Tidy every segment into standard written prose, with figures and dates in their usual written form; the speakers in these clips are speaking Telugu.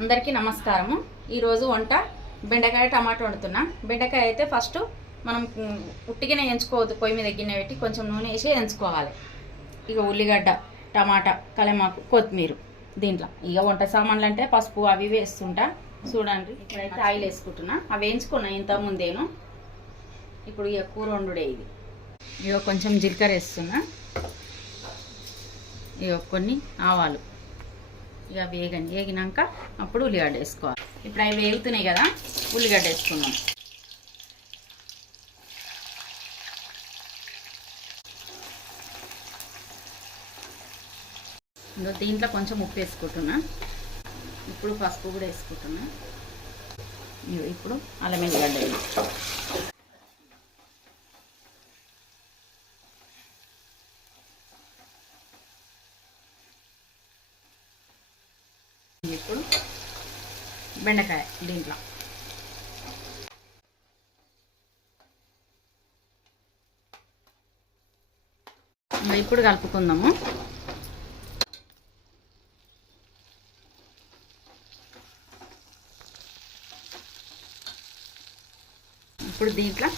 అందరికీ నమస్కారము। ఈరోజు వంట బెండకాయ టమాటా వండుతున్నా। బెండకాయ అయితే ఫస్ట్ మనం ఉట్టిగానే ఎంచుకోవద్దు, పొయ్యి మీద గిన్నె పెట్టి కొంచెం నూనె వేసి ఎంచుకోవాలి। ఇక ఉల్లిగడ్డ, టమాటా, కలమాకు, కొత్తిమీర, దీంట్లో ఇక వంట సామాన్లు అంటే పసుపు అవి వేస్తుంటా చూడండి। ఇక్కడైతే ఆయిల్ వేసుకుంటున్నా, అవి వేయించుకున్నా ఇంత ముందేను। ఇప్పుడు ఇక కూర వండుడే ఇది। ఇక కొంచెం జీలకర్ర వేస్తున్నా, ఇక కొన్ని ఆవాలు, ఇక వేగినాక అప్పుడు ఉల్లిగడ్డ వేసుకోవాలి। ఇప్పుడు అవి వేగుతున్నాయి కదా, ఉల్లిగడ్డ వేసుకుందాం। ఇంకా దీంట్లో కొంచెం ఉప్పు వేసుకుంటున్నా, ఇప్పుడు పసుపు కూడా వేసుకుంటున్నా। ఇప్పుడు అల్లం ఎల్లిగడ్డ ఇప్పుడు బెండకాయ దీంట్లో ఇప్పుడు కలుపుకుందాము। ఇప్పుడు దీంట్లో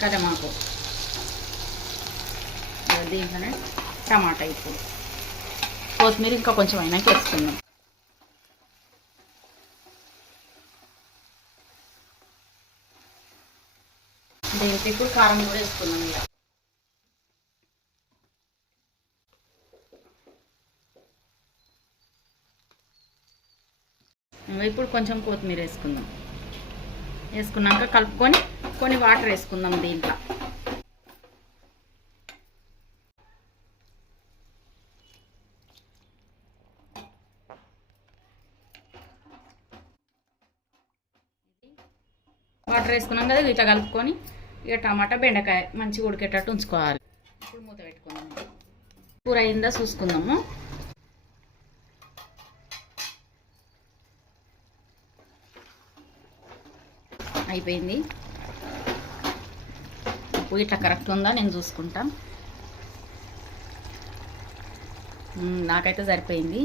కరివేపాకు, దీంట్లోనే టమాటా, ఇప్పుడు కొత్తిమీర ఇంకా కొంచెం అయినాక వేసుకుందాం। దీనికి ఇప్పుడు కారం కూడా వేసుకుందాం। ఇప్పుడు కొంచెం కొత్తిమీర వేసుకుందాం। వేసుకున్నాక కలుపుకొని కొన్ని వాటర్ వేసుకుందాం దీంట్లో। వాటర్ వేసుకున్నాం కదా, ఇట్లా కలుపుకొని ఇక టమాటా బెండకాయ మంచిగా ఉడికేటట్టు ఉంచుకోవాలి। ఇప్పుడు మూత పెట్టుకుందాం, కూర అయిందా చూసుకుందాము। అయిపోయింది, ఉప్పు ఇట్లా కరెక్ట్ ఉందా నేను చూసుకుంటా, నాకైతే సరిపోయింది।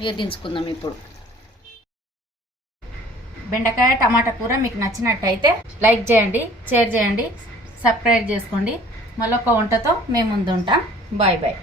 ఇక దించుకుందాం ఇప్పుడు। బెండకాయ టమాటా కూర మీకు నచ్చినట్టయితే లైక్ చేయండి, షేర్ చేయండి, సబ్స్క్రైబ్ చేసుకోండి। మళ్ళొక వంటతో మేము ముందుంటాం। Bye bye.